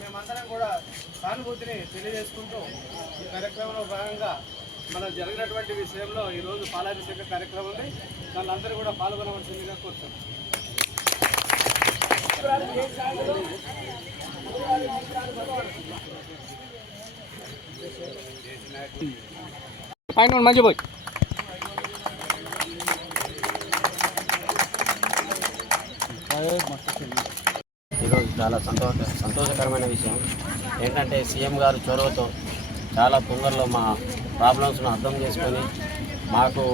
మేమందరం కూడా సానుభూతిని తెలియజేసుకుంటూ ఈ కార్యక్రమంలో భాగంగా మనం జరిగినటువంటి విషయంలో ఈరోజు పాలాభిషేక కార్యక్రమం ఉంది. వాళ్ళందరూ కూడా పాల్గొనవలసిందిగా కోరుతున్నాం. మంచి పోయి ఈరోజు చాలా సంతోషకరమైన విషయం ఏంటంటే సీఎం గారు చొరవతో చాలా తొందరలో మా ప్రాబ్లమ్స్ను అర్థం చేసుకొని మాకు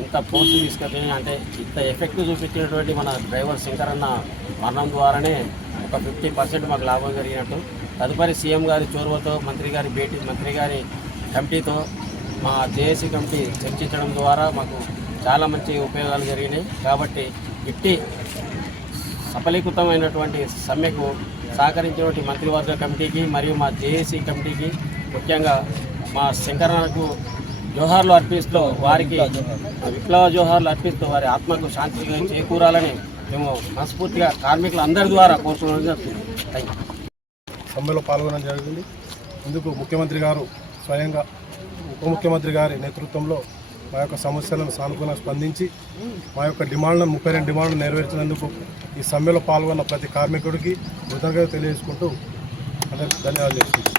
ఇంత పోస్ట్ తీసుకొని అంటే ఇంత ఎఫెక్ట్ చూపించినటువంటి మన డ్రైవర్ శంకరన్న మరణం ద్వారానే ఒక 50% మాకు లాభం జరిగినట్టు. తదుపరి సీఎం గారి చొరవతో మంత్రి గారి కమిటీతో మా జేఏసీ కమిటీ చర్చించడం ద్వారా మాకు చాలా మంచి ఉపయోగాలు జరిగినాయి. కాబట్టి ఇట్టి సఫలీకృతమైనటువంటి సమ్మెకు సహకరించినటువంటి మంత్రివర్గ కమిటీకి మరియు మా జేఏసీ కమిటీకి ముఖ్యంగా మా శంకరన్నకు జోహార్లు అర్పిస్తూ వారికి విప్లవ జోహార్లు అర్పిస్తూ వారి ఆత్మకు శాంతి చేకూరాలని మేము మనస్ఫూర్తిగా కార్మికులు అందరి ద్వారా కోరుకోవడం జరుగుతుంది. సమ్మెలో పాల్గొనడం జరిగింది. ఇందుకు ముఖ్యమంత్రి గారు స్వయంగా ఉప ముఖ్యమంత్రి గారి నేతృత్వంలో మా యొక్క సమస్యలను సానుకూలంగా స్పందించి మా యొక్క 32 డిమాండ్లను నెరవేర్చినందుకు ఈ సమ్మెలో పాల్గొన్న ప్రతి కార్మికుడికి కృతజ్ఞతలు తెలియజేసుకుంటూ అందరికీ ధన్యవాదాలు చేసుకుంటాం.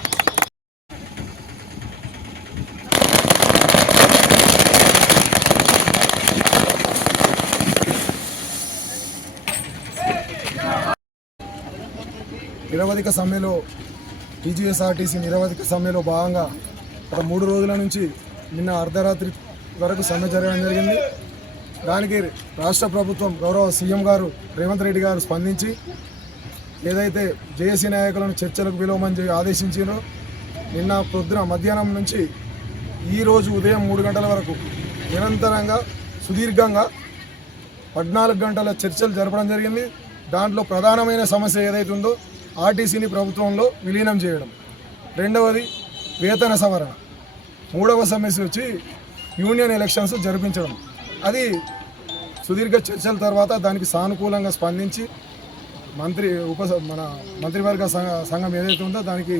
నిరవధిక సమ్మెలో టీజీఎస్ఆర్టీసీ నిరవధిక సమ్మెలో భాగంగా గత 3 రోజుల నుంచి నిన్న అర్ధరాత్రి వరకు సమ్మె జరగడం జరిగింది. దానికి రాష్ట్ర ప్రభుత్వం గౌరవ సీఎం గారు రేవంత్ రెడ్డి గారు స్పందించి ఏదైతే జేఏసీ నాయకులను చర్చలకు పిలవమని ఆదేశించారో నిన్న పొద్దున మధ్యాహ్నం నుంచి ఈరోజు ఉదయం 3 గంటల వరకు నిరంతరంగా సుదీర్ఘంగా 14 గంటల చర్చలు జరపడం జరిగింది. దాంట్లో ప్రధానమైన సమస్య ఏదైతే ఉందో ఆర్టీసీని ప్రభుత్వంలో విలీనం చేయడం, రెండవది వేతన సవరణ, మూడవ సమస్య వచ్చి యూనియన్ ఎలక్షన్స్ జరిపించడం. అది సుదీర్ఘ చర్చల తర్వాత దానికి సానుకూలంగా స్పందించి మన మంత్రివర్గ సంఘం ఏదైతే ఉందో దానికి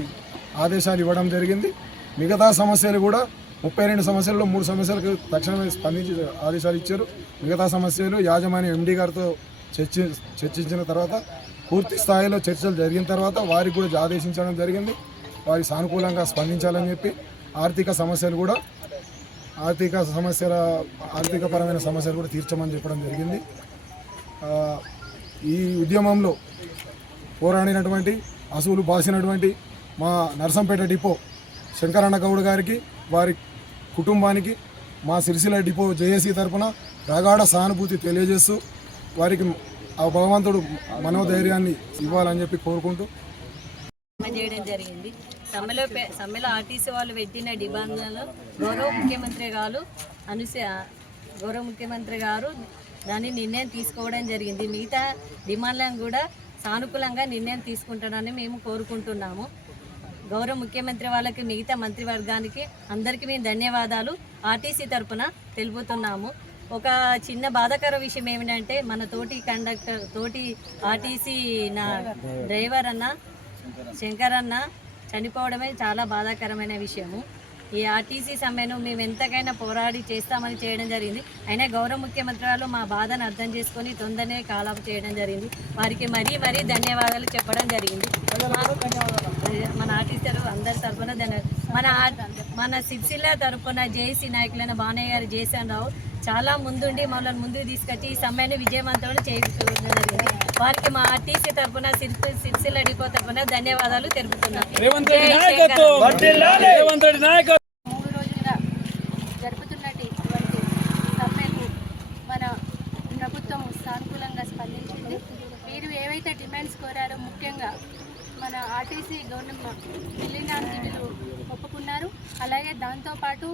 ఆదేశాలు ఇవ్వడం జరిగింది. మిగతా సమస్యలు కూడా 32 సమస్యల్లో 3 సమస్యలకు తక్షణమే స్పందించి ఆదేశాలు ఇచ్చారు. మిగతా సమస్యలు యాజమాన్యం ఎండీ గారితో చర్చించిన తర్వాత పూర్తి స్థాయిలో చర్చలు జరిగిన తర్వాత వారికి కూడా ఆదేశించడం జరిగింది. వారికి సానుకూలంగా స్పందించాలని చెప్పి ఆర్థికపరమైన సమస్యలు కూడా తీర్చమని చెప్పడం జరిగింది. ఈ ఉద్యమంలో పోరాడినటువంటి అసూలు బాసినటువంటి మా నర్సంపేట డిపో శంకరన్న గౌడ్ గారికి వారి కుటుంబానికి మా సిరిసిల్ల డిపో జేఏసీ తరఫున ప్రగాఢ సానుభూతి తెలియజేస్తూ వారికి ఆ భగవంతుడు మనోధైర్యాన్ని ఇవ్వాలని చెప్పి కోరుకుంటూ చేయడం జరిగింది. సమ్మెలో ఆర్టీసీ వాళ్ళు పెట్టిన డిమాండ్లను గౌరవ ముఖ్యమంత్రి గారు దాన్ని నిర్ణయం తీసుకోవడం జరిగింది. మిగతా డిమాండ్లను కూడా సానుకూలంగా నిర్ణయం తీసుకుంటానని మేము కోరుకుంటున్నాము. గౌరవ ముఖ్యమంత్రి వాళ్ళకి, మిగతా మంత్రివర్గానికి అందరికీ మేము ధన్యవాదాలు ఆర్టీసీ తరఫున తెలుపుతున్నాము. ఒక చిన్న బాధాకర విషయం ఏమిటంటే మన తోటి ఆర్టీసీ డ్రైవర్ అన్న శంకరన్న చనిపోవడమే చాలా బాధాకరమైన విషయము. ఈ ఆర్టీసీ సమ్మెను మేము ఎంతకైనా పోరాడి చేస్తామని చేయడం జరిగింది. అయినా గౌరవ ముఖ్యమంత్రి వాళ్ళు మా బాధను అర్థం చేసుకొని తొందరనే కాలాపు చేయడం జరిగింది. వారికి మరీ ధన్యవాదాలు చెప్పడం జరిగింది. మన ఆర్టీసీ అందరి తరఫున మన సిరిసిల్ల తరఫున జేఏసీ నాయకులైన బానయ్య గారు, జేసన్ రావు చాలా ముందుండి మమ్మల్ని ముందుకు తీసుకొచ్చి ఈ సమ్మెను విజయవంతం చేయడం జరిగింది. వారికి మా ఆర్టీసీ తరఫున సిరిసిల్ల డిపో తరఫున ధన్యవాదాలు తెలుపుతున్నాను. 3 రోజులుగా జరుపుతున్నటువంటి సమ్మెకు మన ప్రభుత్వం సానుకూలంగా స్పందించింది. వీరు ఏవైతే డిమాండ్స్ కోరారో ముఖ్యంగా మన ఆర్టీసీ గవర్నమెంట్ విలీనానికి వీళ్ళు ఒప్పుకున్నారు. అలాగే దాంతోపాటు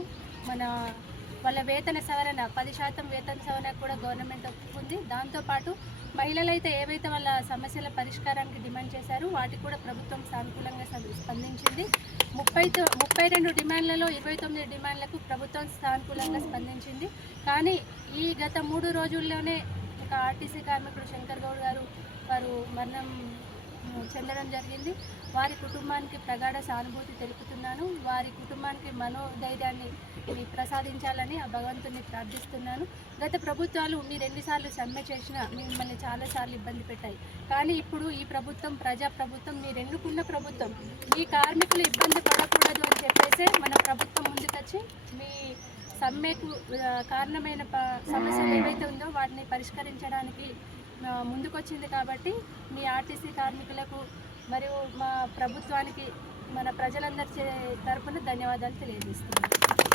వాళ్ళ వేతన సవరణ 10% వేతన సవరణ కూడా గవర్నమెంట్ ఒప్పుకుంది. దాంతోపాటు మహిళలైతే ఏవైతే వాళ్ళ సమస్యల పరిష్కారానికి డిమాండ్ చేశారో వాటికి కూడా ప్రభుత్వం సానుకూలంగా స్పందించింది. 32 డిమాండ్లలో 29 డిమాండ్లకు ప్రభుత్వం సానుకూలంగా స్పందించింది. కానీ ఈ గత 3 రోజుల్లోనే ఒక ఆర్టీసీ కార్మికుడు శంకర్ గౌడ్ గారు వారు మరణం చెందడం జరిగింది. వారి కుటుంబానికి ప్రగాఢ సానుభూతి తెలుపుతున్నాను. వారి కుటుంబానికి మనోధైర్యాన్ని ప్రసాదించాలని ఆ భగవంతుని ప్రార్థిస్తున్నాను. గత ప్రభుత్వాలు మీరు ఎన్నిసార్లు సమ్మె చేసినా మిమ్మల్ని చాలాసార్లు ఇబ్బంది పెట్టాయి. కానీ ఇప్పుడు ఈ ప్రభుత్వం ప్రజాప్రభుత్వం, మీరు ఎన్నుకున్న ప్రభుత్వం, మీ కార్మికులు ఇబ్బంది పడకూడదు అని చెప్పేసి మన ప్రభుత్వం ముందుకొచ్చి మీ సమ్మెకు కారణమైన సమస్యలు ఏవైతే ఉందో వాటిని పరిష్కరించడానికి ముందుకొచ్చింది. కాబట్టి మీ ఆర్టీసీ కార్మికులకు మరియు మా ప్రభుత్వానికి మన ప్రజలందరి తరపున ధన్యవాదాలు తెలియజేస్తున్నాను.